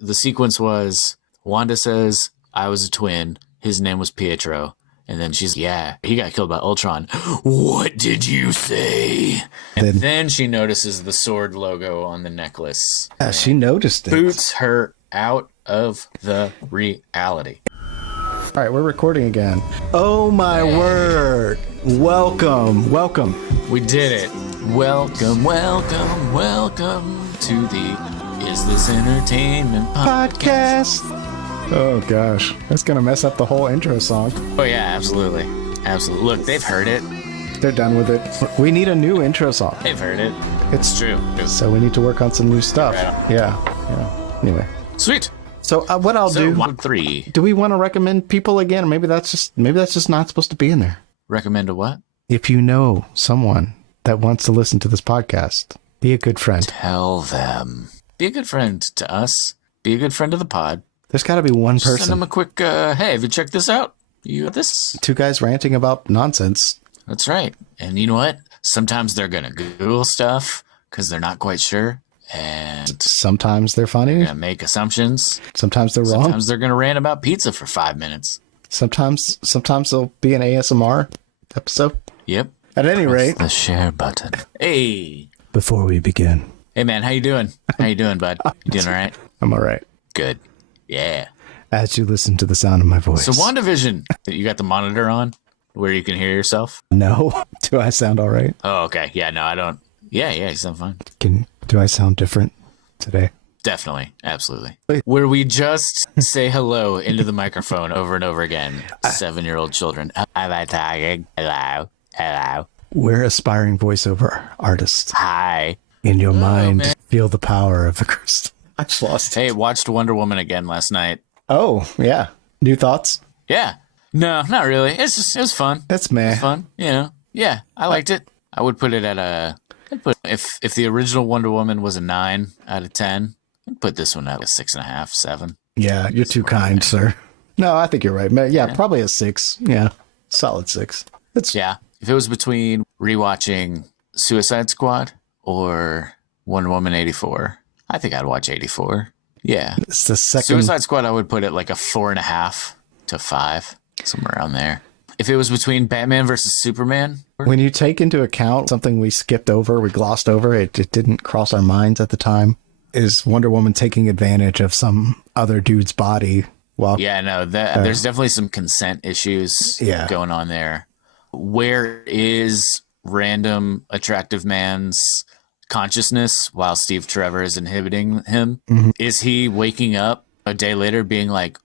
the sequence was Wanda says, I was a twin. His name was Pietro. And then she's, yeah, he got killed by Ultron. What did you say? And then she notices the sword logo on the necklace. Yeah, she noticed it. Boots her out of the reality. All right, we're recording again. Oh, my word. Welcome. We did it. Welcome to the Is This Entertainment podcast. Oh, gosh. That's going to mess up the whole intro song. Oh, yeah, absolutely. Look, they've heard it. They're done with it. We need a new intro song. They've heard it. It's true. So we need to work on some new stuff. Right. Yeah. Anyway. Sweet. So what I'll do... 1-3. Do we want to recommend people again? Maybe that's just not supposed to be in there. Recommend a what? If you know someone that wants to listen to this podcast, be a good friend. Tell them. Be a good friend to us. Be a good friend to the pod. There's got to be one person. Send them a quick, hey, have you checked this out? You got this? Two guys ranting about nonsense. That's right. And you know what? Sometimes they're going to Google stuff because they're not quite sure. And sometimes they're funny. They're going to make assumptions. Sometimes they're wrong. Sometimes they're going to rant about pizza for 5 minutes. Sometimes there'll be an ASMR episode. Yep. At any rate. The share button. Hey. Before we begin. Hey, man. How you doing? How you doing, bud? You doing all right? I'm all right. Good. Yeah. As you listen to the sound of my voice. So WandaVision, you got the monitor on where you can hear yourself? No. Do I sound all right? Oh, okay. Yeah, no, I don't. Yeah, you sound fine. Do I sound different today? Definitely. Absolutely. Where we just say hello into the microphone over and over again. 7-year-old children. Am I talking? Hello. We're aspiring voiceover artists. Hi. In your mind, feel the power of the crystal. I just lost it. Hey, watched Wonder Woman again last night. Oh, yeah. New thoughts? Yeah. No, not really. It was fun. That's meh. It was fun. Yeah, I liked it. I would put it at if the original Wonder Woman was a 9 out of 10, I'd put this one at a 6.5, 7. Yeah, you're too kind, sir. No, I think you're right. Yeah, probably a 6. Yeah, solid 6. Yeah. If it was between rewatching Suicide Squad or Wonder Woman 84, I think I'd watch 84. Yeah. It's the second. Suicide Squad, I would put it like a 4.5 to 5, somewhere around there. If it was between Batman versus Superman. When you take into account something we skipped over, we glossed over, it didn't cross our minds at the time, is Wonder Woman taking advantage of some other dude's body. Yeah, no, there's definitely some consent issues going on there. Where is random attractive man's consciousness while Steve Trevor is inhibiting him? Mm-hmm. Is he waking up a day later being like,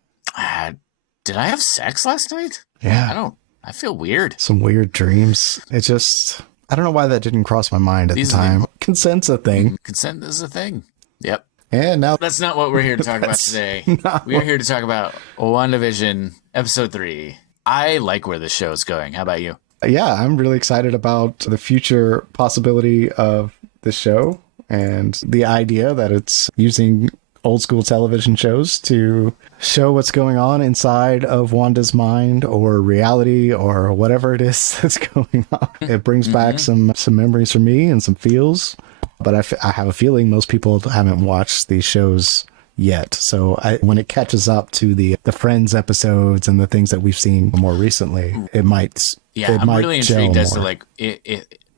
did I have sex last night? Yeah. I feel weird. Some weird dreams. It just, I don't know why that didn't cross my mind at the time. Consent's a thing. Consent is a thing. Yep. And now that's not what we're here to talk about today. We are here to talk about WandaVision episode 3. I like where this show is going. How about you? Yeah, I'm really excited about the future possibility of the show and the idea that it's using old school television shows to show what's going on inside of Wanda's mind or reality or whatever it is that's going on. It brings back some memories for me and some feels, but I have a feeling most people haven't watched these shows yet. So when it catches up to the Friends episodes and the things that we've seen more recently, it might. Yeah, I'm really intrigued as to like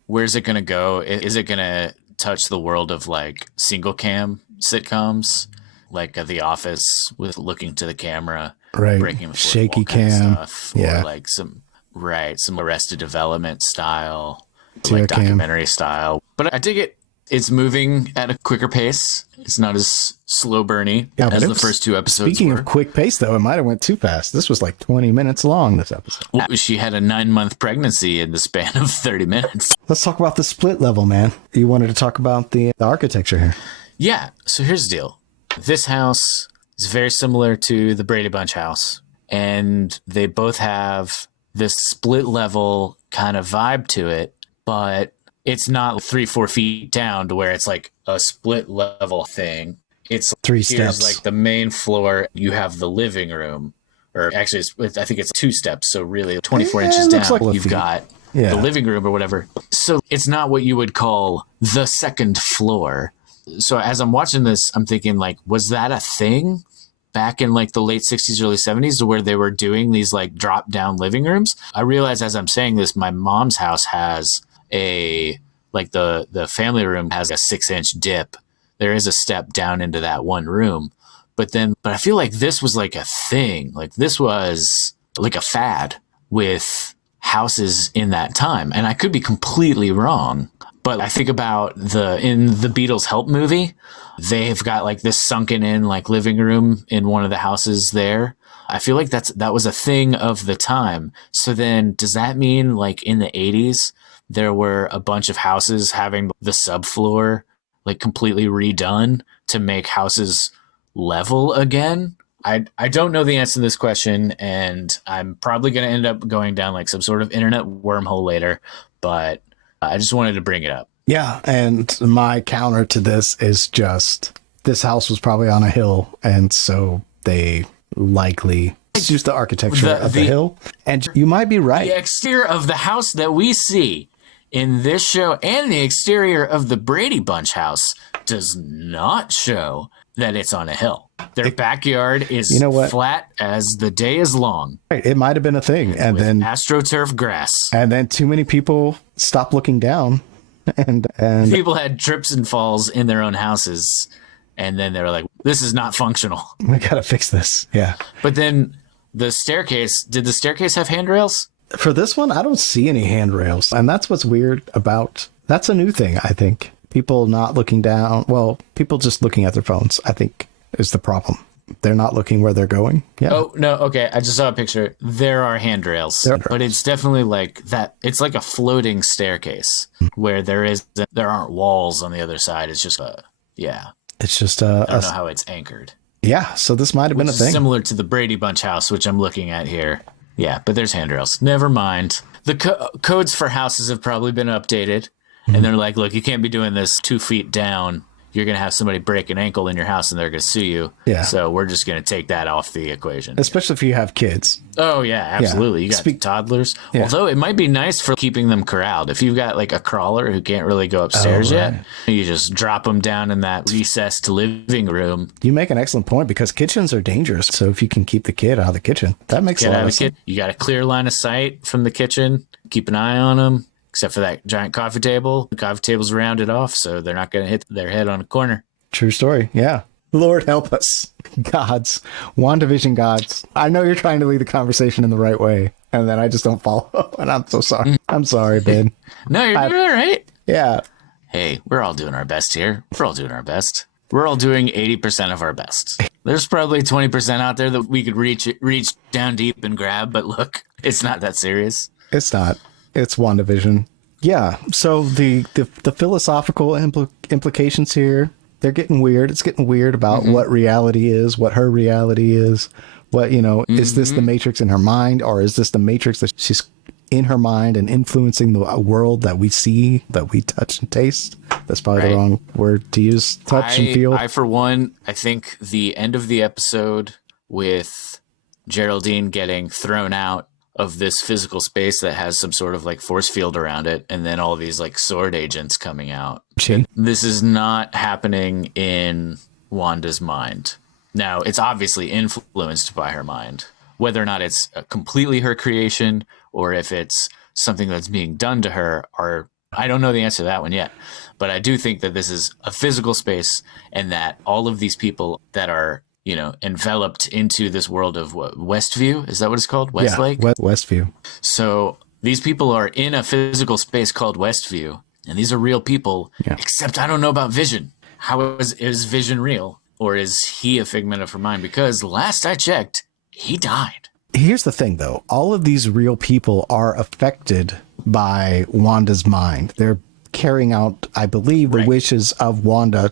where's it going to go? Is it going to touch the world of like single cam sitcoms, like The Office with looking to the camera, right? Breaking the shaky cam stuff, or like some Arrested Development style, like cam. Documentary style. But I dig it. It's moving at a quicker pace. It's not as slow burny as the first 2 episodes. Speaking of quick pace, though, it might have went too fast. This was like 20 minutes long, this episode. Well, she had a 9-month pregnancy in the span of 30 minutes. Let's talk about the split level, man. You wanted to talk about the architecture here. Yeah. So here's the deal. This house is very similar to the Brady Bunch house, and they both have this split level kind of vibe to it, but it's not 3-4 feet down to where it's like a split level thing. It's 3 steps. Like the main floor, you have the living room, or actually, I think it's 2 steps. So really 24 inches down, like you've got the living room or whatever. So it's not what you would call the second floor. So as I'm watching this, I'm thinking like, was that a thing back in like the late 60s, early 70s where they were doing these like drop down living rooms? I realize as I'm saying this, my mom's house has like the family room has a 6-inch dip. There is a step down into that one room. But I feel like this was like a thing. Like this was like a fad with houses in that time. And I could be completely wrong. But I think about in the Beatles Help movie, they've got like this sunken in like living room in one of the houses there. I feel like that was a thing of the time. So then does that mean like in the 80s, there were a bunch of houses having the subfloor like completely redone to make houses level again? I don't know the answer to this question, and I'm probably going to end up going down like some sort of internet wormhole later, but I just wanted to bring it up. Yeah, and my counter to this is just this house was probably on a hill, and so they likely used the architecture of the hill. And you might be right. The exterior of the house that we see in this show and the exterior of the Brady Bunch house does not show that it's on a hill. Their backyard is flat as the day is long. Right, it might have been a thing, and then AstroTurf grass. And then too many people stopped looking down, and people had trips and falls in their own houses, and then they were like, "This is not functional. We gotta fix this." Yeah. But then the staircase. Did the staircase have handrails? For this one, I don't see any handrails, and that's what's weird about. That's a new thing, I think. People not looking down. Well, people just looking at their phones, I think, is the problem. They're not looking where they're going. Yeah. Oh, no. Okay. I just saw a picture. There are handrails, but it's definitely like that. It's like a floating staircase where there aren't walls on the other side. It's just It's just I don't know how it's anchored. Yeah. So this might have been a thing. Similar to the Brady Bunch house, which I'm looking at here. Yeah, but there's handrails. Never mind. The codes for houses have probably been updated. And they're like, look, you can't be doing this 2 feet down. You're going to have somebody break an ankle in your house and they're going to sue you. Yeah. So we're just going to take that off the equation. Especially if you have kids. Oh, yeah, absolutely. Yeah. You got toddlers. Yeah. Although it might be nice for keeping them corralled. If you've got like a crawler who can't really go upstairs yet, you just drop them down in that recessed living room. You make an excellent point because kitchens are dangerous. So if you can keep the kid out of the kitchen, that makes a lot of sense. You got a clear line of sight from the kitchen. Keep an eye on them. Except for that giant coffee table. The coffee table's rounded off, so they're not going to hit their head on a corner. True story. Yeah. Lord help us. Gods. WandaVision gods. I know you're trying to lead the conversation in the right way, and then I just don't follow. And I'm so sorry. I'm sorry, Ben. No, you're doing all right. Yeah. Hey, we're all doing our best here. We're all doing our best. We're all doing 80% of our best. There's probably 20% out there that we could reach down deep and grab, but look, it's not that serious. It's not. It's WandaVision. Yeah. So the philosophical implications here, they're getting weird. It's getting weird about what reality is, what her reality is. What, is this the Matrix in her mind, or is this the Matrix that she's in her mind and influencing the world that we see, that we touch and taste? That's probably the wrong word to use. Touch and feel. I, for one, I think the end of the episode with Geraldine getting thrown out of this physical space that has some sort of like force field around it, and then all these like sword agents coming out. This is not happening in Wanda's mind. Now, it's obviously influenced by her mind. Whether or not it's completely her creation or if it's something that's being done to her, or I don't know the answer to that one yet. But I do think that this is a physical space, and that all of these people that are enveloped into this world of Westview. Is that what it's called? Westlake? Westview. So these people are in a physical space called Westview, and these are real people, except I don't know about Vision. How is Vision real? Or is he a figment of her mind? Because last I checked, he died. Here's the thing, though. All of these real people are affected by Wanda's mind. They're carrying out, I believe, the wishes of Wanda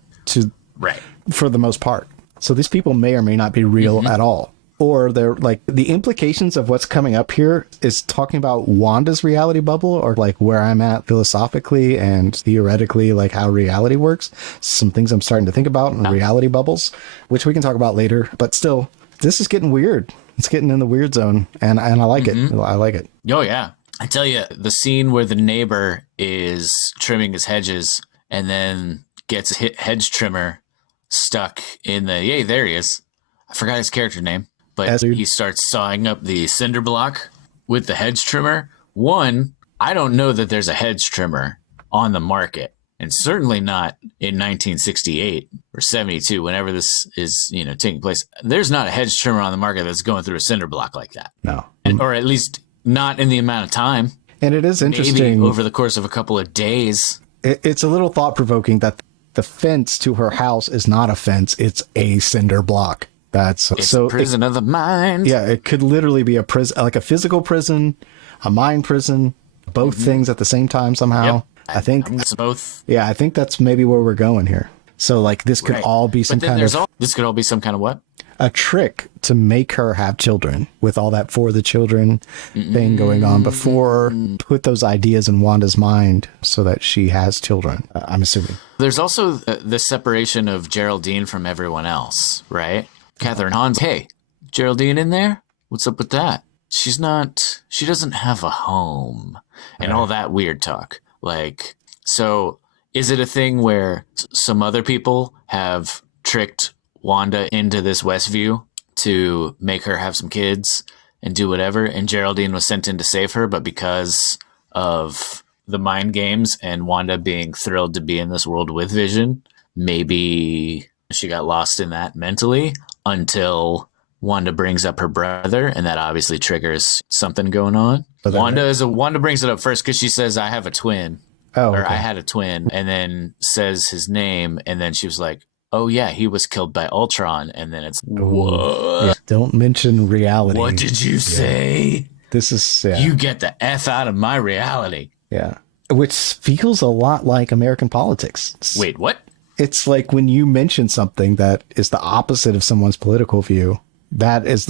for the most part. So these people may or may not be real at all. Or they're like, the implications of what's coming up here is talking about Wanda's reality bubble, or like where I'm at philosophically and theoretically, like how reality works. Some things I'm starting to think about in reality bubbles, which we can talk about later. But still, this is getting weird. It's getting in the weird zone, and I like it. I like it. Oh, yeah. I tell you, the scene where the neighbor is trimming his hedges, and then gets a hedge trimmer stuck in the, there he is. I forgot his character name, but he starts sawing up the cinder block with the hedge trimmer. One, I don't know that there's a hedge trimmer on the market, and certainly not in 1968 or 72, whenever this is, taking place. There's not a hedge trimmer on the market that's going through a cinder block like that. No. Or at least not in the amount of time. And it is interesting. Maybe over the course of a couple of days. It's a little thought-provoking that the fence to her house is not a fence. It's a cinder block. It's a prison of the mind. Yeah, it could literally be a prison, like a physical prison, a mind prison, both things at the same time somehow. Yep. I think it's both. Yeah, I think that's maybe where we're going here. So like this could all be some kind of... This could all be some kind of what? A trick to make her have children, with all that for the children thing going on before. Put those ideas in Wanda's mind so that she has children, I'm assuming. There's also the separation of Geraldine from everyone else, right? Catherine Hahn's, hey, Geraldine in there? What's up with that? She doesn't have a home and all that weird talk. Like, so is it a thing where some other people have tricked Wanda into this Westview to make her have some kids and do whatever, and Geraldine was sent in to save her, but because of the mind games and Wanda being thrilled to be in this world with Vision, maybe she got lost in that mentally until Wanda brings up her brother, and that obviously triggers something going on. Wanda brings it up first because she says, I have a twin. Or I had a twin, and then says his name, and then she was like, oh yeah, he was killed by Ultron, and then it's what? Yeah, don't mention reality. What did you say? This is you get the F out of my reality. Yeah, which feels a lot like American politics. Wait, what? It's like when you mention something that is the opposite of someone's political view, that is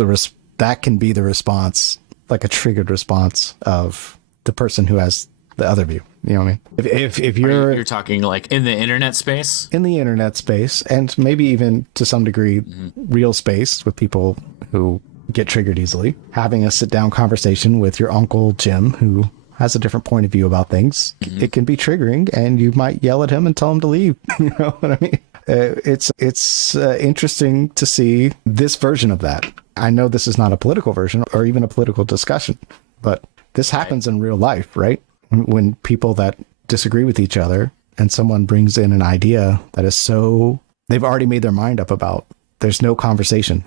that can be the response, like a triggered response of the person who has the other view. You know what I mean? If you're talking like in the internet space? In the internet space, and maybe even to some degree real space with people who get triggered easily, having a sit-down conversation with your Uncle Jim, who has a different point of view about things, it can be triggering, and you might yell at him and tell him to leave. You know what I mean? It's interesting to see this version of that. I know this is not a political version or even a political discussion, but this happens in real life, right? When people that disagree with each other and someone brings in an idea that is so, they've already made their mind up about, there's no conversation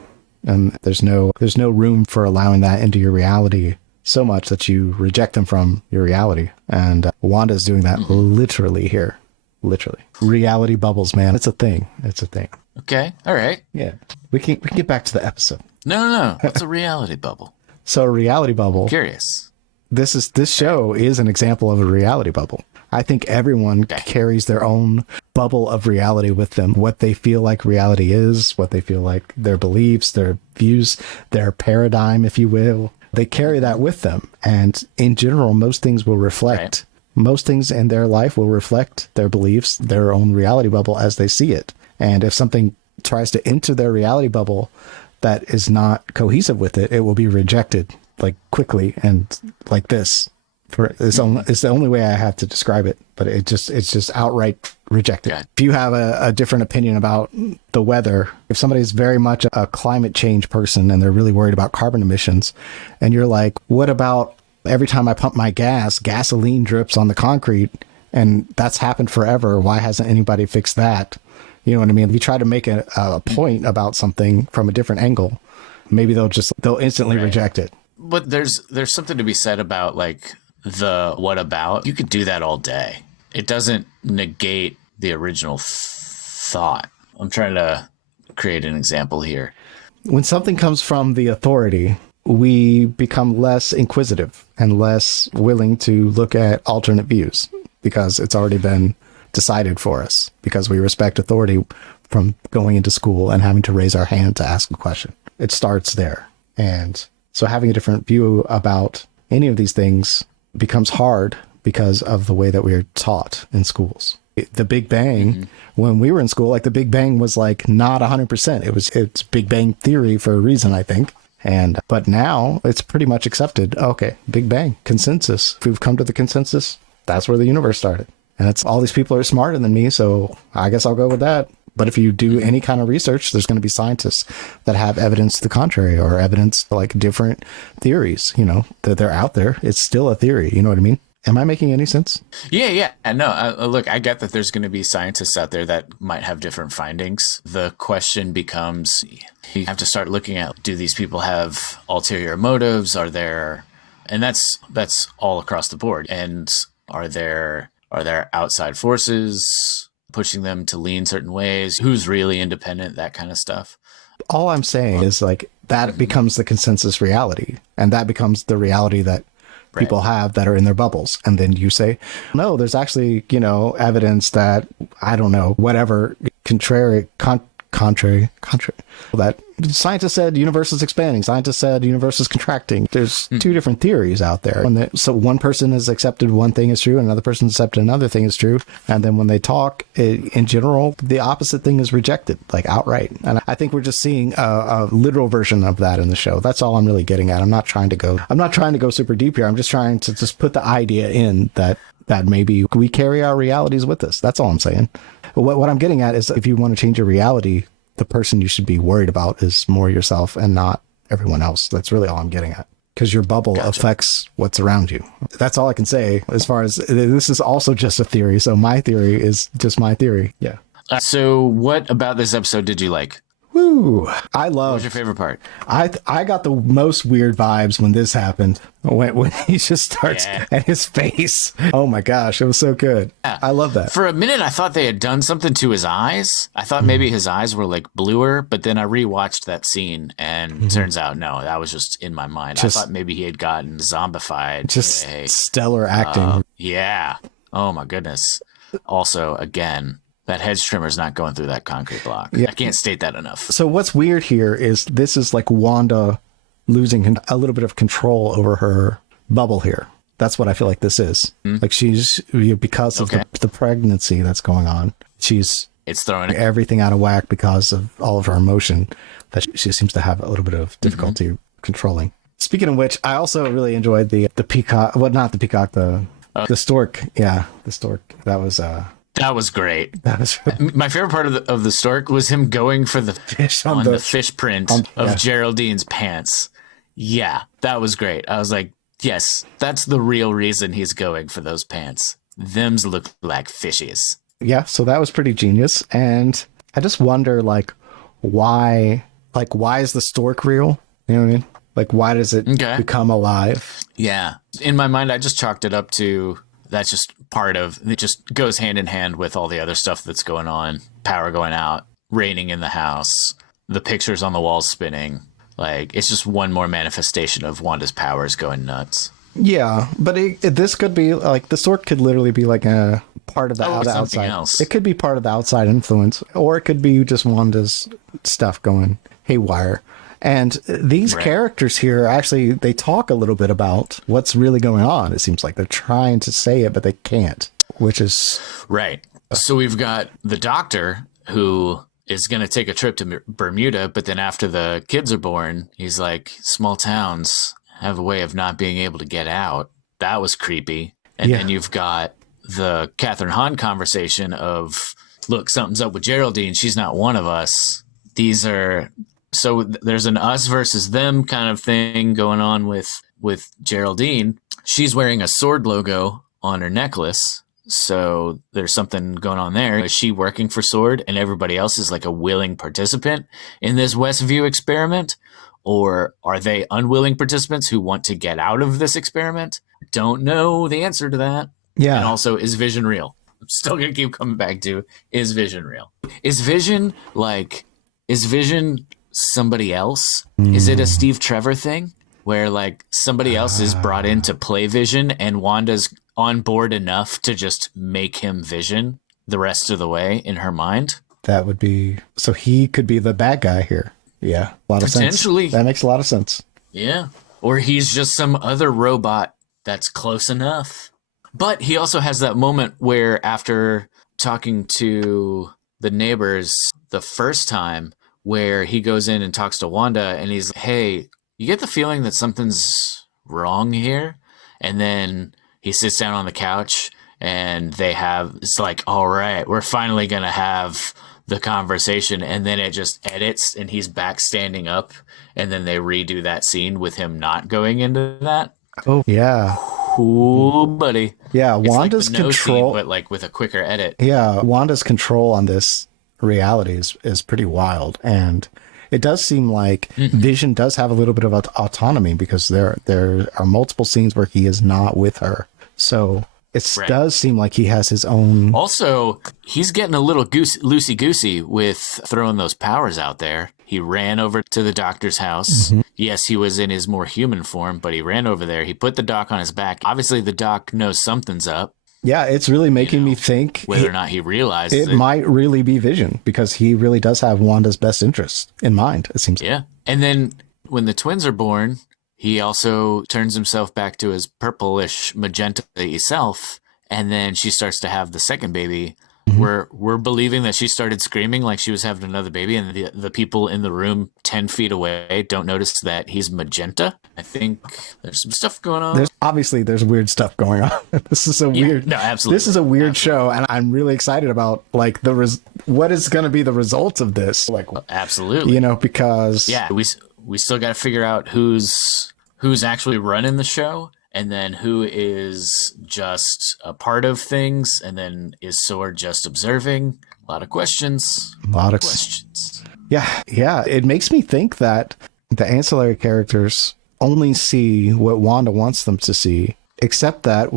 and there's no room for allowing that into your reality so much that you reject them from your reality. And Wanda's doing that literally here. Literally. Reality bubbles, man. It's a thing. It's a thing. Okay. All right. Yeah. We can get back to the episode. No. What's a reality bubble? So a reality bubble. I'm curious. This show is an example of a reality bubble. I think everyone carries their own bubble of reality with them. What they feel like reality is, what they feel like their beliefs, their views, their paradigm, if you will. They carry that with them. And in general, most things will reflect. Most things in their life will reflect their beliefs, their own reality bubble as they see it. And if something tries to enter their reality bubble that is not cohesive with it, it will be rejected. Like quickly and like this. It's the only way I have to describe it, but it's just outright rejected. Yeah. If you have a different opinion about the weather, if somebody's very much a climate change person and they're really worried about carbon emissions, and you're like, what about every time I pump my gas, gasoline drips on the concrete, and that's happened forever. Why hasn't anybody fixed that? You know what I mean? If you try to make a point about something from a different angle, maybe they'll instantly reject it. But there's something to be said about like the what about. You could do that all day. It doesn't negate the original thought. I'm trying to create an example here. When something comes from the authority, we become less inquisitive and less willing to look at alternate views because it's already been decided for us, because we respect authority from going into school and having to raise our hand to ask a question. It starts there. And so having a different view about any of these things becomes hard because of the way that we are taught in schools. The Big Bang, when we were in school, like the Big Bang was like not 100%. It's Big Bang theory for a reason, I think. But now it's pretty much accepted. Okay, Big Bang, consensus. If we've come to the consensus, that's where the universe started. And it's all these people are smarter than me, so I guess I'll go with that. But if you do any kind of research, there's going to be scientists that have evidence to the contrary, or evidence like different theories, that they're out there. It's still a theory. You know what I mean? Am I making any sense? Yeah. No, look, I get that there's going to be scientists out there that might have different findings. The question becomes, you have to start looking at, do these people have ulterior motives? Are there, and that's all across the board. And are there outside forces pushing them to lean certain ways? Who's really independent? That kind of stuff. All I'm saying is like that becomes the consensus reality, and that becomes the reality that people have that are in their bubbles. And then you say, no, there's actually, evidence that, I don't know, whatever, contrary, that scientists said universe is expanding, scientists said universe is contracting. There's two different theories out there. So one person has accepted one thing is true, and another person accepted another thing is true. And then when they talk, in general, the opposite thing is rejected, like outright. And I think we're just seeing a literal version of that in the show. That's all I'm really getting at. I'm not trying to go super deep here. I'm just trying to just put the idea in that maybe we carry our realities with us. That's all I'm saying. What I'm getting at is, if you want to change your reality, the person you should be worried about is more yourself and not everyone else. That's really all I'm getting at. Because your bubble affects what's around you. That's all I can say. As far as this is also just a theory. So my theory is just my theory. Yeah. So what about this episode did you like? Woo! I love. What was your favorite part? I got the most weird vibes when this happened. When he just starts at his face. Oh my gosh, it was so good. Yeah. I love that. For a minute, I thought they had done something to his eyes. I thought maybe his eyes were like bluer, but then I rewatched that scene, and turns out no, that was just in my mind. I thought maybe he had gotten zombified. Just stellar acting. Yeah. Oh my goodness. Also, again, that hedge trimmer's not going through that concrete block. Yeah. I can't state that enough. So what's weird here is this is like Wanda losing a little bit of control over her bubble here. That's what I feel like this is. Like she's, because of the pregnancy that's going on, it's throwing everything out of whack because of all of her emotion that she seems to have a little bit of difficulty controlling. Speaking of which, I also really enjoyed the peacock, well, not the peacock, the stork. Yeah, the stork. That was great. That was my favorite part of the stork was him going for the fish on the fish print of Geraldine's pants. Yeah, that was great. I was like, yes, that's the real reason he's going for those pants. Them's look like fishies. Yeah, so that was pretty genius. And I just wonder, why is the stork real? You know what I mean? Like, why does it become alive? Yeah. In my mind, I just chalked it up to, that's just part of, it just goes hand in hand with all the other stuff that's going on. Power going out, raining in the house, the pictures on the walls spinning. Like, it's just one more manifestation of Wanda's powers going nuts. Yeah, but this could be, like, the stork could literally be like a part of the outside. Else. It could be part of the outside influence, or it could be just Wanda's stuff going haywire. And these characters here, actually, they talk a little bit about what's really going on. It seems like they're trying to say it, but they can't, which is... Right. So we've got the doctor who is going to take a trip to Bermuda, but then after the kids are born, he's like, small towns have a way of not being able to get out. That was creepy. And then you've got the Catherine Hahn conversation of, look, something's up with Geraldine. She's not one of us. These are... So there's an us versus them kind of thing going on with Geraldine. She's wearing a sword logo on her necklace. So there's something going on there. Is she working for Sword and everybody else is like a willing participant in this Westview experiment? Or are they unwilling participants who want to get out of this experiment? Don't know the answer to that. Yeah. And also, is Vision real? I'm still going to keep coming back to, is Vision real? Is Vision somebody else? Is it a Steve Trevor thing where like somebody else is brought in to play Vision and Wanda's on board enough to just make him Vision the rest of the way in her mind? That would be, so he could be the bad guy here. Yeah, a lot of sense. Potentially. That makes a lot of sense. Yeah. Or he's just some other robot that's close enough. But he also has that moment where after talking to the neighbors the first time, where he goes in and talks to Wanda and he's like, hey, you get the feeling that something's wrong here? And then he sits down on the couch and it's like, all right, we're finally going to have the conversation. And then it just edits and he's back standing up. And then they redo that scene with him not going into that. Oh, yeah. Cool, buddy. Yeah, It's Wanda's like the no control. scene, but like with a quicker edit. Yeah, Wanda's control on this reality is pretty wild. And it does seem like Vision does have a little bit of autonomy because there are multiple scenes where he is not with her. So it does seem like he has his own. Also, he's getting a little loosey-goosey with throwing those powers out there. He ran over to the doctor's house. Yes, he was in his more human form, but he ran over there. He put the doc on his back. Obviously, the doc knows something's up. Yeah, it's really making me think whether or not he realizes it might really be Vision, because he really does have Wanda's best interest in mind, it seems. Yeah. And then when the twins are born, he also turns himself back to his purplish magenta self, and then she starts to have the second baby. We're believing that she started screaming like she was having another baby, and the people in the room 10 feet away don't notice that he's magenta. I think there's some stuff going on. There's weird stuff going on. This is a weird. No, absolutely. This is a weird show, and I'm really excited about like what is going to be the results of this. Like, absolutely. Because we still got to figure out who's actually running the show, and then who is just a part of things, and then is Sword just observing? A lot of questions. Yeah. It makes me think that the ancillary characters only see what Wanda wants them to see, except that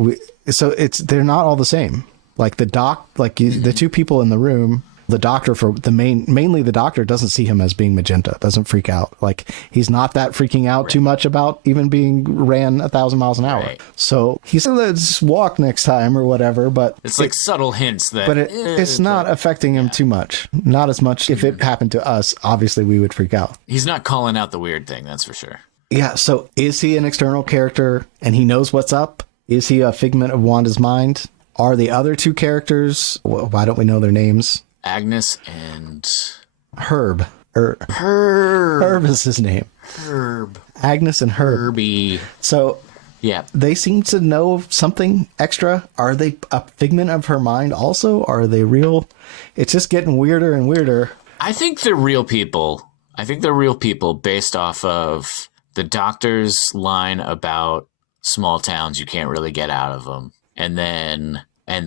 they're not all the same. Like the the two people in the room. The doctor mainly the doctor doesn't see him as being magenta, doesn't freak out. Like he's not that freaking out too much about even being ran 1,000 miles an hour. Right. So he said, let's walk next time or whatever, but it's like subtle hints that, but it's not affecting him too much. Not as much. If it happened to us, obviously we would freak out. He's not calling out the weird thing. That's for sure. Yeah. So is he an external character and he knows what's up? Is he a figment of Wanda's mind? Are the other two characters? Why don't we know their names? Agnes and Herb. Herb. Herb is his name. Herb. Agnes and Herb. Herbie. So yeah, they seem to know something extra. Are they a figment of her mind also? Are they real? It's just getting weirder and weirder. I think they're real people. Based off of the doctor's line about small towns, you can't really get out of them. And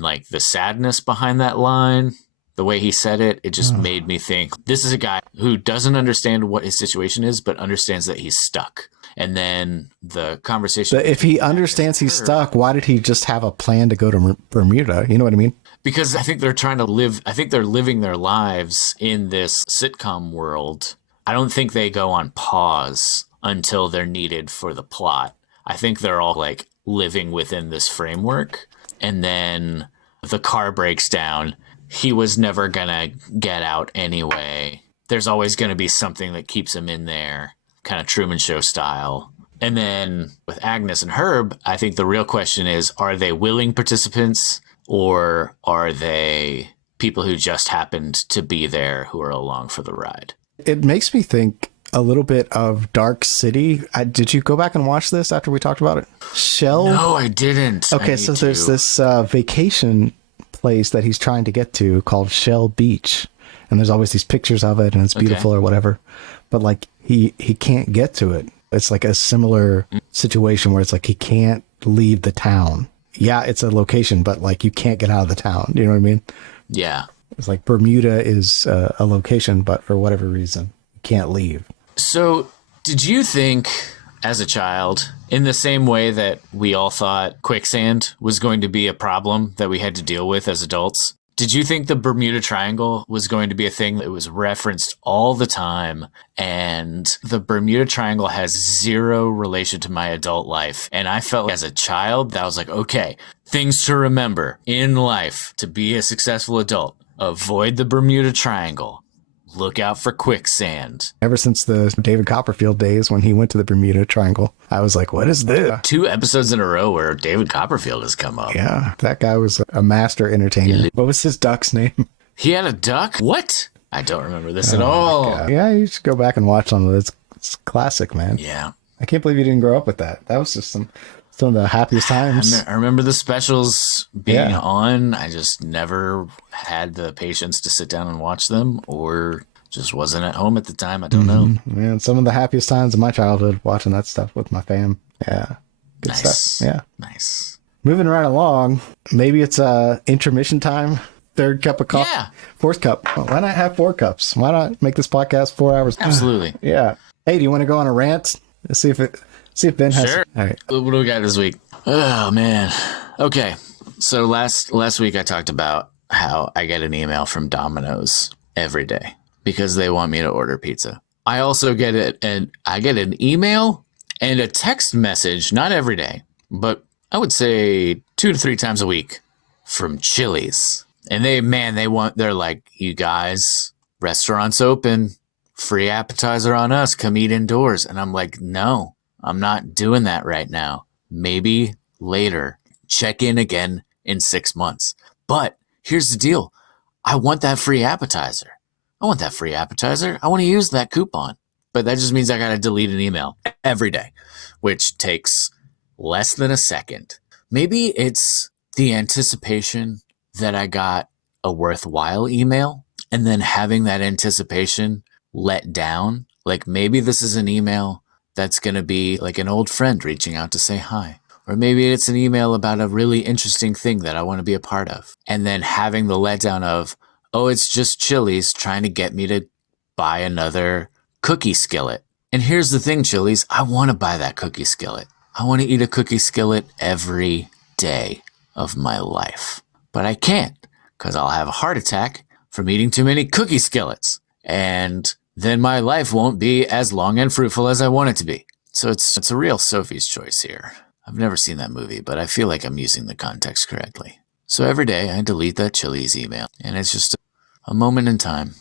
like the sadness behind that line. The way he said it, it just made me think, this is a guy who doesn't understand what his situation is, but understands that he's stuck. And then the conversation... But if he understands he's stuck, why did he just have a plan to go to Bermuda? You know what I mean? Because I think they're they're living their lives in this sitcom world. I don't think they go on pause until they're needed for the plot. I think they're all like living within this framework. And then the car breaks down. He was never going to get out anyway. There's always going to be something that keeps him in there, kind of Truman Show style. And then with Agnes and Herb, I think the real question is, are they willing participants or are they people who just happened to be there who are along for the ride? It makes me think a little bit of Dark City. Did you go back and watch this after we talked about it? Shell? No, I didn't. Okay, so there's this vacation place that he's trying to get to called Shell Beach, and there's always these pictures of it and it's beautiful or whatever, but like he can't get to it. It's like a similar situation where it's like he can't leave the town. Yeah, it's a location, but like you can't get out of the town. You know what I mean? Yeah. It's like Bermuda is a location, but for whatever reason you can't leave. So did you think as a child, in the same way that we all thought quicksand was going to be a problem that we had to deal with as adults, did you think the Bermuda Triangle was going to be a thing that was referenced all the time? And the Bermuda Triangle has zero relation to my adult life. And I felt as a child that I was like, okay, things to remember in life to be a successful adult. Avoid the Bermuda Triangle. Look out for quicksand. Ever since the David Copperfield days when he went to the Bermuda Triangle, I was like, what is this? 2 episodes in a row where David Copperfield has come up. Yeah, that guy was a master entertainer. What was his duck's name? He had a duck? What? I don't remember this at all. Yeah, you should go back and watch some of it. It's classic, man. Yeah. I can't believe you didn't grow up with that. That was just some Some of the happiest times. I remember the specials being on. I just never had the patience to sit down and watch them, or just wasn't at home at the time. I don't know. Man, some of the happiest times of my childhood watching that stuff with my fam. Yeah. Good stuff. Yeah. Nice. Moving right along. Maybe it's intermission time. Third cup of coffee. Yeah. Fourth cup. Why not have 4 cups? Why not make this podcast 4 hours? Absolutely. Yeah. Hey, do you want to go on a rant? Let's see if Ben has. Sure. All right. What do we got this week? Oh man. Okay. So last week I talked about how I get an email from Domino's every day because they want me to order pizza. I also get I get an email and a text message, not every day, but I would say 2 to 3 times a week from Chili's. And they're like, you guys, restaurants open, free appetizer on us, come eat indoors. And I'm like, no, I'm not doing that right now. Maybe later. Check in again in 6 months. But here's the deal. I want that free appetizer. I want to use that coupon. But that just means I got to delete an email every day, which takes less than a second. Maybe it's the anticipation that I got a worthwhile email and then having that anticipation let down. Like maybe this is an email that's going to be like an old friend reaching out to say hi. Or maybe it's an email about a really interesting thing that I want to be a part of. And then having the letdown of, oh, it's just Chili's trying to get me to buy another cookie skillet. And here's the thing, Chili's, I want to buy that cookie skillet. I want to eat a cookie skillet every day of my life. But I can't because I'll have a heart attack from eating too many cookie skillets. And then my life won't be as long and fruitful as I want it to be. So it's a real Sophie's Choice here. I've never seen that movie, but I feel like I'm using the context correctly. So every day I delete that Chili's email. And it's just a moment in time.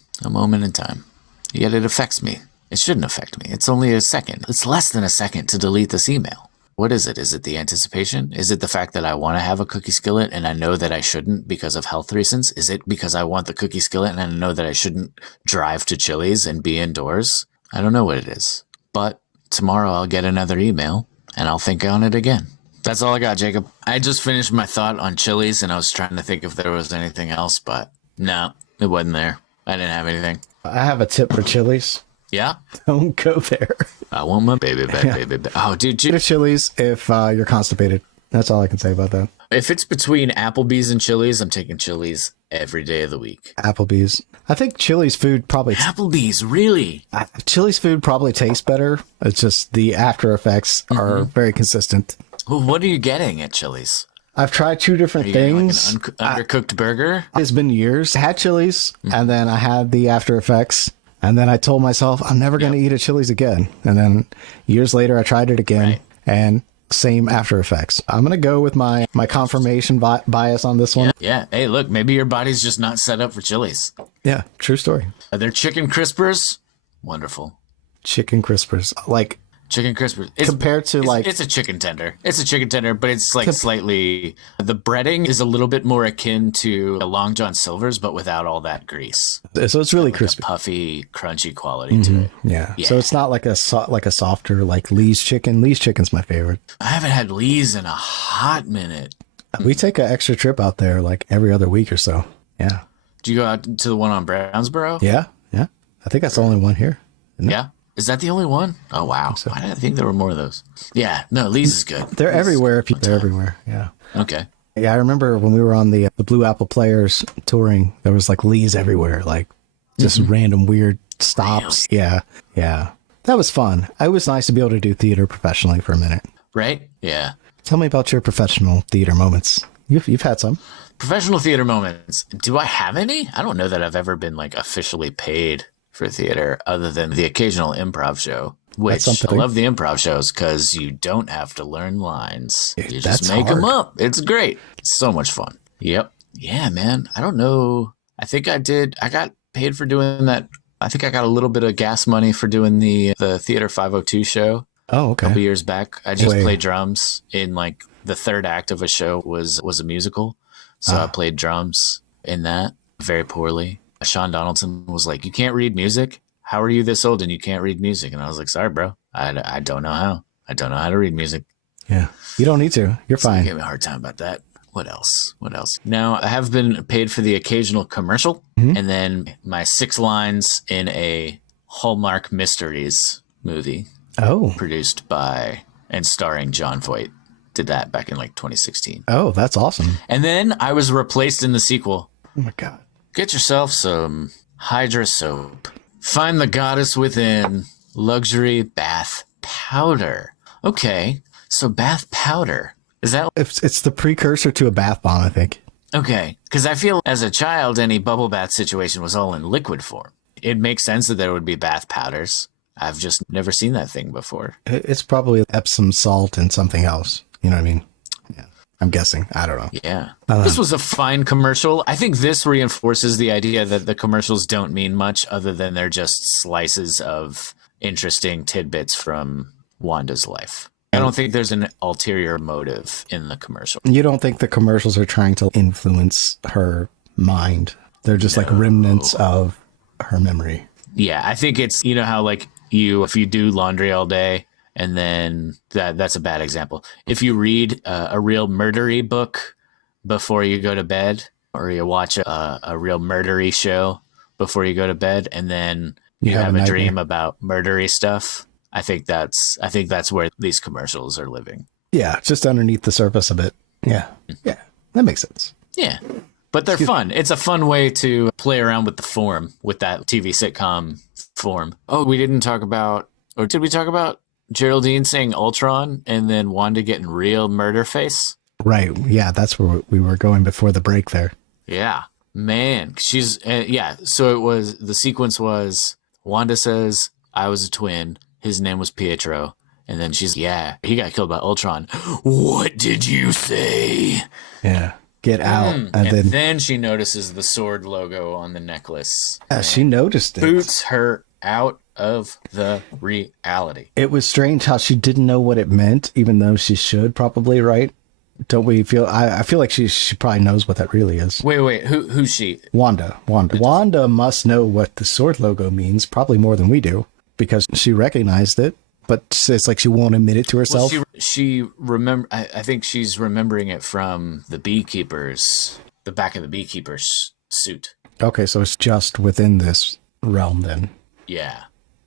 Yet it affects me. It shouldn't affect me. It's only a second. It's less than a second to delete this email. What is it? Is it the anticipation? Is it the fact that I want to have a cookie skillet and I know that I shouldn't because of health reasons? Is it because I want the cookie skillet and I know that I shouldn't drive to Chili's and be indoors? I don't know what it is. But tomorrow I'll get another email and I'll think on it again. That's all I got, Jacob. I just finished my thought on Chili's and I was trying to think if there was anything else, but no, it wasn't there. I didn't have anything. I have a tip for Chili's. Yeah? Don't go there. I want my baby back, baby back. Oh, dude. Go to Chili's if you're constipated. That's all I can say about that. If it's between Applebee's and Chili's, I'm taking Chili's every day of the week. Applebee's. I think Chili's food probably... Applebee's, really? Chili's food probably tastes better. It's just the after effects are very consistent. Well, what are you getting at Chili's? I've tried 2 different things. Like an undercooked burger? It's been years. I had Chili's, and then I had the after effects. And then I told myself, I'm never going to eat at Chili's again. And then years later, I tried it again, and same after effects. I'm going to go with my confirmation bias on this one. Yeah. Hey, look, maybe your body's just not set up for Chili's. Yeah, true story. Are there chicken crispers? Wonderful. Chicken crispers. Like... Chicken crispers. Compared to it's a chicken tender. It's a chicken tender, but it's like slightly, the breading is a little bit more akin to a Long John Silver's, but without all that grease. So it's really like crispy, a puffy, crunchy quality to it. Yeah. So it's not like a softer like Lee's chicken. Lee's chicken's my favorite. I haven't had Lee's in a hot minute. We take an extra trip out there like every other week or so. Yeah. Do you go out to the one on Brownsboro? Yeah. I think that's the only one here. Yeah. Is that the only one? Oh, wow. Why did I think there were more of those? Yeah. No, Lee's is good. They're everywhere. They're everywhere. Yeah. Okay. Yeah, I remember when we were on the Blue Apple Players touring, there was like Lee's everywhere, like just random weird stops. Really? Yeah. That was fun. It was nice to be able to do theater professionally for a minute. Right? Yeah. Tell me about your professional theater moments. You've had some. Professional theater moments. Do I have any? I don't know that I've ever been like officially paid for theater other than the occasional improv show, which I love the improv shows because you don't have to learn lines. You just make them up. It's great. It's so much fun. Yep. Yeah, man. I don't know. I think I got paid for doing that. I think I got a little bit of gas money for doing the Theater 502 show. Oh, okay. A couple years back. I just played drums in like the third act of a show was a musical. So I played drums in that very poorly. Sean Donaldson was like, you can't read music? How are you this old and you can't read music? And I was like, sorry, bro. I don't know how. I don't know how to read music. Yeah. You don't need to. You're fine. Give me a hard time about that. What else? Now, I have been paid for the occasional commercial, and then my 6 lines in a Hallmark Mysteries movie produced by and starring John Voight. Did that back in like 2016. Oh, that's awesome. And then I was replaced in the sequel. Oh my God. Get yourself some Hydra soap. Find the goddess within. Luxury bath powder. Okay, so bath powder. Is that... It's the precursor to a bath bomb, I think. Okay, because I feel as a child, any bubble bath situation was all in liquid form. It makes sense that there would be bath powders. I've just never seen that thing before. It's probably Epsom salt and something else. You know what I mean? Yeah, I'm guessing. I don't know. Yeah. This was a fine commercial. I think this reinforces the idea that the commercials don't mean much other than they're just slices of interesting tidbits from Wanda's life. I don't think there's an ulterior motive in the commercial. You don't think the commercials are trying to influence her mind? They're just like remnants of her memory. Yeah, I think it's, you know how like if you do laundry all day, and then that's a bad example. If you read a real murdery book before you go to bed, or you watch a real murdery show before you go to bed, and then you have a dream about murdery stuff, I think that's where these commercials are living. Yeah, just underneath the surface a bit. Yeah, that makes sense. Yeah, but they're fun. It's a fun way to play around with the form, with that TV sitcom form. Oh, we didn't talk about, or did we talk about Geraldine saying Ultron and then Wanda getting real murder face? Right. Yeah, that's where we were going before the break there. Yeah, man. She's, so the sequence was Wanda says, I was a twin. His name was Pietro. And then she's, he got killed by Ultron. What did you say? Yeah. Get out. And then she notices the sword logo on the necklace. She noticed it. Boots her out of the reality. It was strange how she didn't know what it meant, even though she should probably, right? Don't we feel? I feel like she probably knows what that really is. Wait. Who's she? Wanda. Wanda must know what the sword logo means, probably more than we do, because she recognized it. But it's like she won't admit it to herself. Well, I think she's remembering it from the back of the beekeeper's suit. Okay, so it's just within this realm then. Yeah,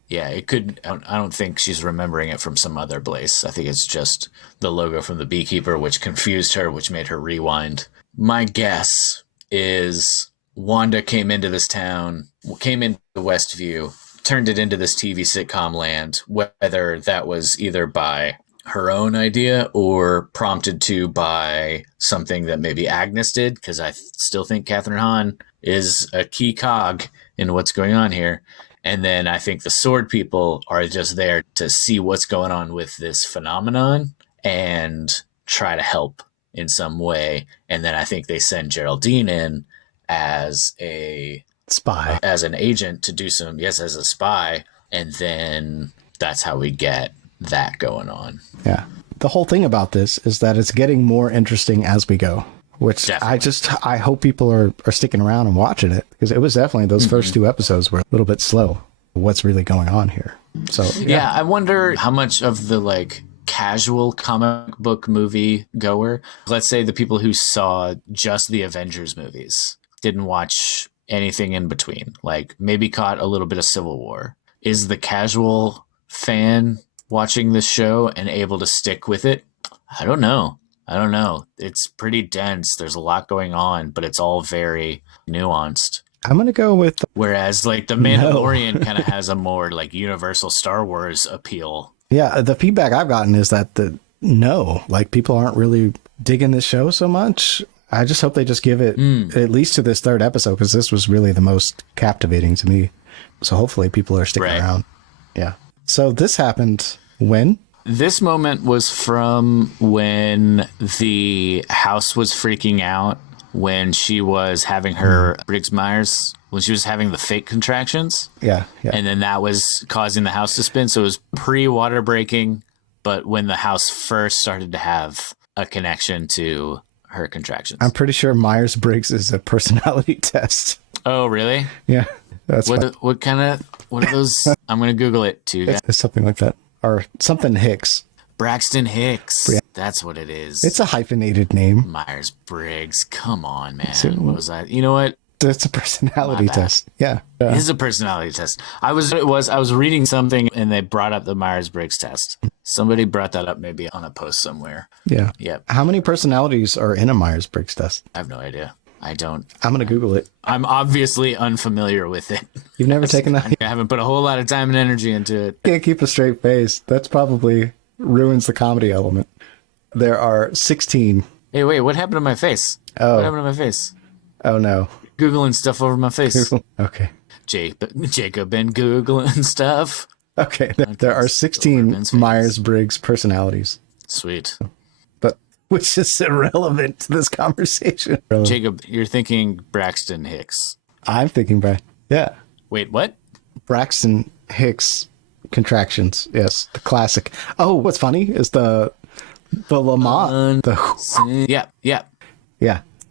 it could. I don't think she's remembering it from some other place. I think it's just the logo from the beekeeper, which confused her, which made her rewind. My guess is Wanda came into this town, came into Westview, turned it into this TV sitcom land, whether that was either by her own idea or prompted to by something that maybe Agnes did, because I still think Catherine Hahn is a key cog in what's going on here. And then I think the sword people are just there to see what's going on with this phenomenon and try to help in some way. And then I think they send Geraldine in as a spy, as an agent to do some, as a spy. And then that's how we get that going on. Yeah. The whole thing about this is that it's getting more interesting as we go, which definitely. I hope people are sticking around and watching it, because it was definitely those first 2 episodes were a little bit slow. What's really going on here? So yeah, I wonder how much of the like casual comic book movie goer, let's say the people who saw just the Avengers movies, didn't watch anything in between, like maybe caught a little bit of Civil War. Is the casual fan watching this show and able to stick with it? I don't know. It's pretty dense. There's a lot going on, but it's all very nuanced. I'm going to go with... Whereas like The Mandalorian kind of has a more like universal Star Wars appeal. Yeah, the feedback I've gotten is that people aren't really digging this show so much. I just hope they just give it at least to this 3rd episode, because this was really the most captivating to me. So hopefully people are sticking around. Yeah. So this happened when? This moment was from when the house was freaking out, when she was having her Briggs-Myers, when she was having the fake contractions. Yeah. And then that was causing the house to spin. So it was pre-water breaking, but when the house first started to have a connection to her contractions. I'm pretty sure Myers-Briggs is a personality test. Oh, really? Yeah. That's what are those? I'm going to Google it too. It's something like that. Or something Hicks. Braxton Hicks. That's what it is. It's a hyphenated name. Myers-Briggs. Come on, man. What was I? You know what? It's a personality test. Yeah. It is a personality test. I was reading something and they brought up the Myers-Briggs test. Somebody brought that up maybe on a post somewhere. Yeah. Yep. How many personalities are in a Myers-Briggs test? I have no idea. I don't. I'm going to Google it. I'm obviously unfamiliar with it. You've never taken that? I haven't put a whole lot of time and energy into it. Can't keep a straight face. That's probably ruins the comedy element. There are 16. Hey, wait, what happened to my face? Oh. What happened to my face? Oh, no. Googling stuff over my face. Okay. Jacob been Googling stuff. Okay. There are 16 Myers-Briggs personalities. Sweet. But which is irrelevant to this conversation. Jacob, you're thinking Braxton Hicks. I'm thinking yeah. Wait, what? Braxton Hicks contractions. Yes, the classic. Oh, what's funny is the Lamont.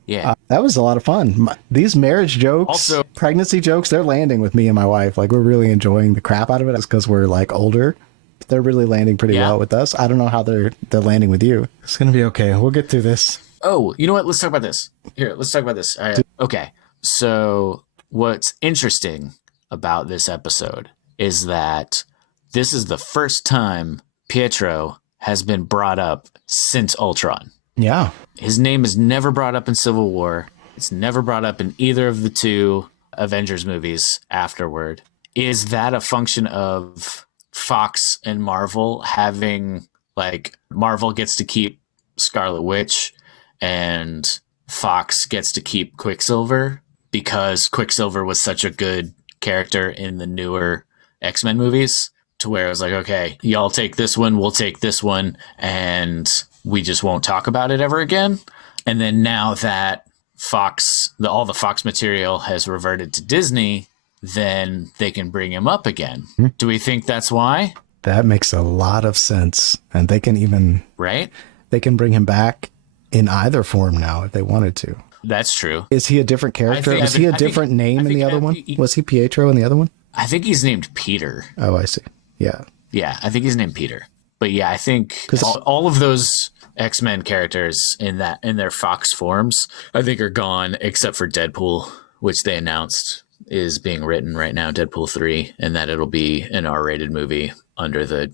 Yeah. That was a lot of fun. These marriage jokes, also pregnancy jokes, they're landing with me and my wife. Like, we're really enjoying the crap out of it. It's because we're like older. But they're really landing pretty well with us. I don't know how they're landing with you. It's gonna be okay. We'll get through this. Oh, you know what? Let's talk about this. Here, let's talk about this. Okay. So what's interesting about this episode is that this is the first time Pietro has been brought up since Ultron. Yeah. His name is never brought up in Civil War. It's never brought up in either of the two Avengers movies afterward. Is that a function of Fox and Marvel having, like, Marvel gets to keep Scarlet Witch and Fox gets to keep Quicksilver because Quicksilver was such a good character in the newer X-Men movies, to where it was like, okay, y'all take this one, we'll take this one, and we just won't talk about it ever again. And then now that all the Fox material has reverted to Disney, then they can bring him up again. Do we think that's why? That makes a lot of sense. And they can even... Right? They can bring him back in either form now if they wanted to. Is true. Is he a different character? Is he a different name in the other one? Was he Pietro in the other one? I think he's named Peter. Oh, I see. Yeah. Yeah, I think he's named Peter. But yeah, I think all of those X-Men characters in their Fox forms, I think are gone, except for Deadpool, which they announced is being written right now, Deadpool 3, and that it'll be an R-rated movie under the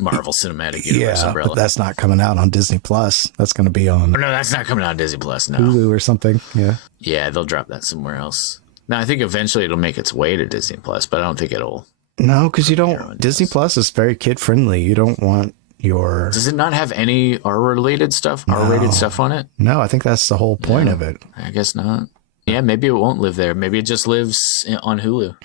Marvel Cinematic Universe umbrella. But that's not coming out on Disney Plus. That's going to be on... Oh, no, that's not coming out on Disney Plus, no. Hulu or something, yeah. Yeah, they'll drop that somewhere else. Now, I think eventually it'll make its way to Disney Plus, but I don't think it'll... No, because you don't... Disney Plus is very kid-friendly. You don't want your... Does it not have any R-related stuff? No. R-rated stuff on it? No, I think that's the whole point of it. I guess not. Yeah, maybe it won't live there. Maybe it just lives on Hulu.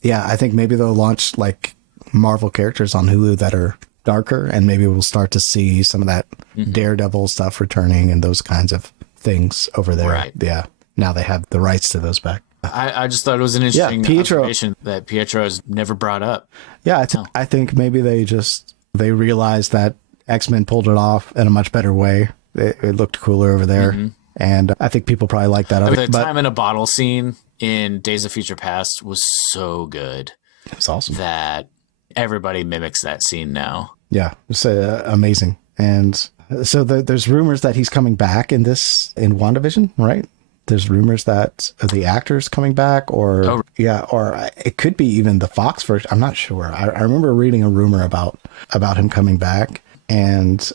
Yeah, I think maybe they'll launch like Marvel characters on Hulu that are darker, and maybe we'll start to see some of that Daredevil stuff returning and those kinds of things over there. Right. Yeah. Now they have the rights to those back. I just thought it was an interesting observation that Pietro is never brought up. Yeah, I think maybe they realized that X-Men pulled it off in a much better way. It looked cooler over there. And I think people probably like that. The time in a bottle scene in Days of Future Past was so good. It was awesome. That everybody mimics that scene now. Yeah, it's amazing. And so there's rumors that he's coming back in WandaVision, right? There's rumors that the actor's coming back, or it could be even the Fox version. I'm not sure. I remember reading a rumor about him coming back. And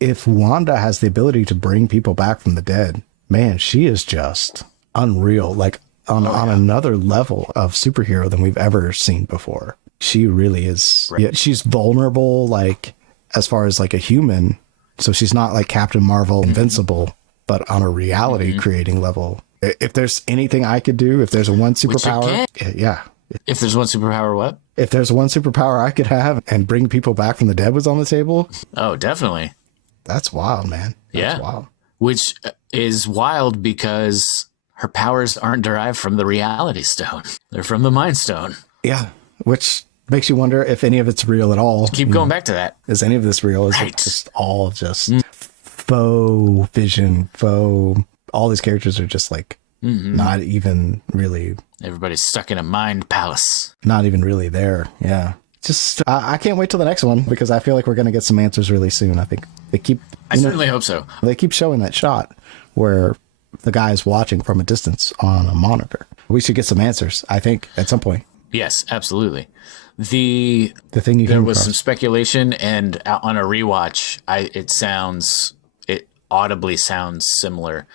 if Wanda has the ability to bring people back from the dead, man, she is just unreal. Like on another level of superhero than we've ever seen before. She really is. Right. Yeah, she's vulnerable, like as far as like a human. So she's not like Captain Marvel, invincible, but on a reality creating level. If there's anything I could do, if there's one superpower, If there's one superpower, what? If there's one superpower I could have and bring people back from the dead was on the table. Oh, definitely. That's wild, man. That's wild. Which is wild because her powers aren't derived from the reality stone. They're from the Mind Stone. Yeah. Which makes you wonder if any of it's real at all. Keep going back to that. Is any of this real? Is it just all just faux vision, faux... All these characters are just like not even really... Everybody's stuck in a mind palace. Not even really there. Yeah. just I can't wait till the next one because I feel like we're going to get some answers really soon. I think they keep. I certainly hope so. They keep showing that shot where the guy is watching from a distance on a monitor. We should get some answers, I think, at some point. Yes, absolutely. The thing you there was some speculation, and on a rewatch, it audibly sounds similar,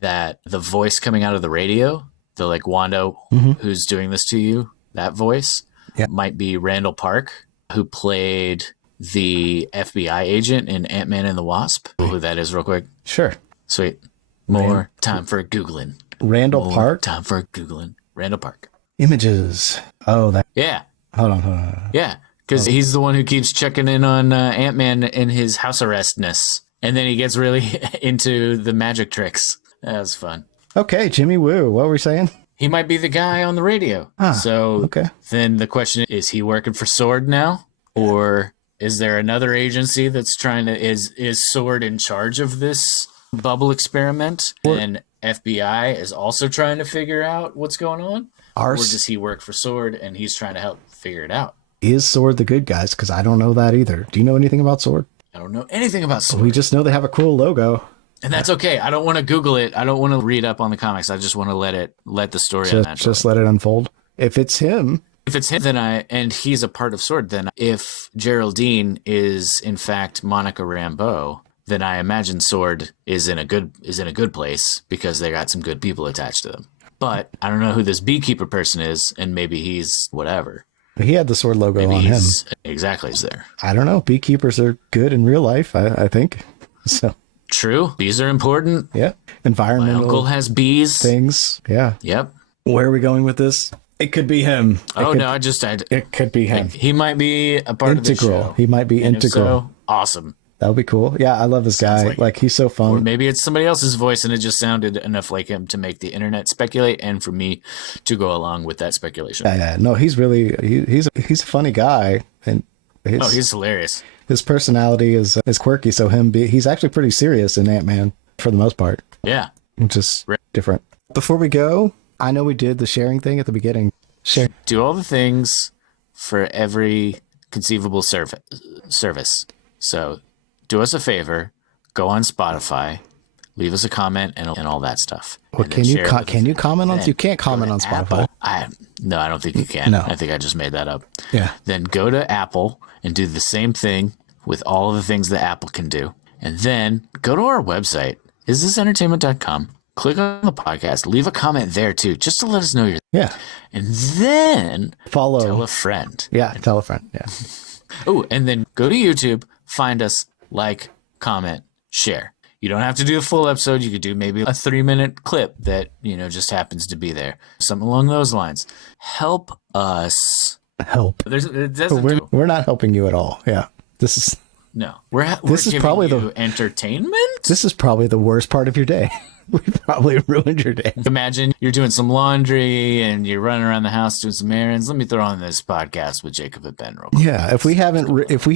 that the voice coming out of the radio, the like Wanda who's doing this to you, that voice might be Randall Park, who played the FBI agent in Ant-Man and the Wasp. Who that is real quick? Sure. Sweet. More time for Googling. Randall Park? Time for Googling. Randall Park. Images. Oh, that. Yeah. Hold on. Yeah, because he's the one who keeps checking in on Ant-Man in his house arrestness. And then he gets really into the magic tricks. That was fun. Okay, Jimmy Woo. What were we saying? He might be the guy on the radio. Then the question is he working for SWORD now? Or is there another agency that's trying to... Is SWORD in charge of this bubble experiment? And FBI is also trying to figure out what's going on? Or does he work for SWORD and he's trying to help figure it out? Is SWORD the good guys? Because I don't know that either. Do you know anything about SWORD? I don't know anything about SWORD. We just know they have a cool logo. And that's okay. I don't want to Google it. I don't want to read up on the comics. I just want to let the story unfold. Just let it unfold. If it's him, and he's a part of SWORD, then if Geraldine is in fact Monica Rambeau, then I imagine SWORD is in a good place because they got some good people attached to them. But I don't know who this beekeeper person is, and maybe he's whatever. He had the SWORD logo on him. Exactly, is there. I don't know. Beekeepers are good in real life, I think. So true. Bees are important. Yeah. Environmental. My uncle has bees. Things. Yeah. Yep. Where are we going with this? It could be him. It could be him. He might be a part of the show. He might be integral. So, awesome. That would be cool. Yeah, I love this guy. Like he's so fun. Or maybe it's somebody else's voice and it just sounded enough like him to make the internet speculate and for me to go along with that speculation. Yeah. No, he's really he's a funny guy, and he's hilarious. His personality is quirky, so he's actually pretty serious in Ant-Man for the most part. Yeah. Just different. Before we go, I know we did the sharing thing at the beginning. Do all the things for every conceivable service. So do us a favor, go on Spotify, leave us a comment and all that stuff. Well, can you comment on? You can't comment on Spotify. No, I don't think you can. No. I think I just made that up. Yeah. Then go to Apple and do the same thing with all of the things that Apple can do. And then go to our website, isthisentertainment.com. Click on the podcast, leave a comment there too, just to let us know you're there. Yeah. And then tell a friend. Yeah, tell a friend. Yeah. Oh, and then go to YouTube, find us, like, comment, share. You don't have to do a full episode. You could do maybe a 3-minute clip that, just happens to be there. Something along those lines. Help us. Help. We're not helping you at all. Yeah. This is probably the entertainment. This is probably the worst part of your day. We probably ruined your day. Imagine you're doing some laundry and you're running around the house doing some errands. Let me throw on this podcast with Jacob and Ben real quick. Yeah, if we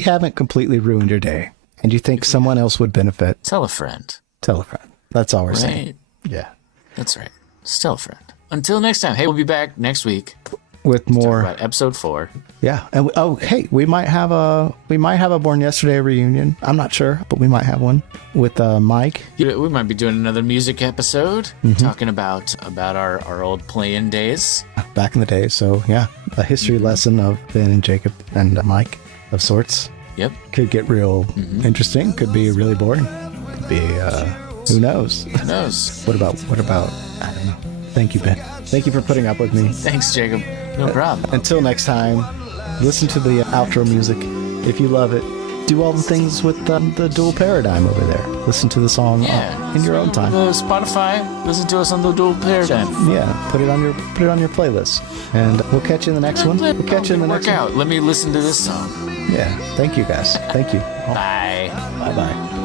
haven't completely ruined your day and you think someone else would benefit, tell a friend. Tell a friend. That's all we're saying. Yeah. That's right. Just tell a friend. Until next time. Hey, we'll be back next week with more about episode 4. Yeah. And we might have a Born Yesterday reunion. I'm not sure, but we might have one with Mike. Yeah, we might be doing another music episode talking about our old playing days back in the day. So yeah, a history lesson of Ben and Jacob and Mike of sorts. Yep. Could get real interesting. Could be really boring. Could be who knows? Who knows? What about I don't know. Thank you, Ben. Thank you for putting up with me. Thanks, Jacob. No problem. Until next time, listen to the outro music. If you love it, do all the things with the dual paradigm over there. Listen to the song in your own time. Spotify, listen to us on the dual paradigm. Yeah, put it on your playlist. And we'll catch you in the next one. We'll catch you in the next one. Let me listen to this song. Yeah. Thank you, guys. Thank you. Bye. Bye-bye.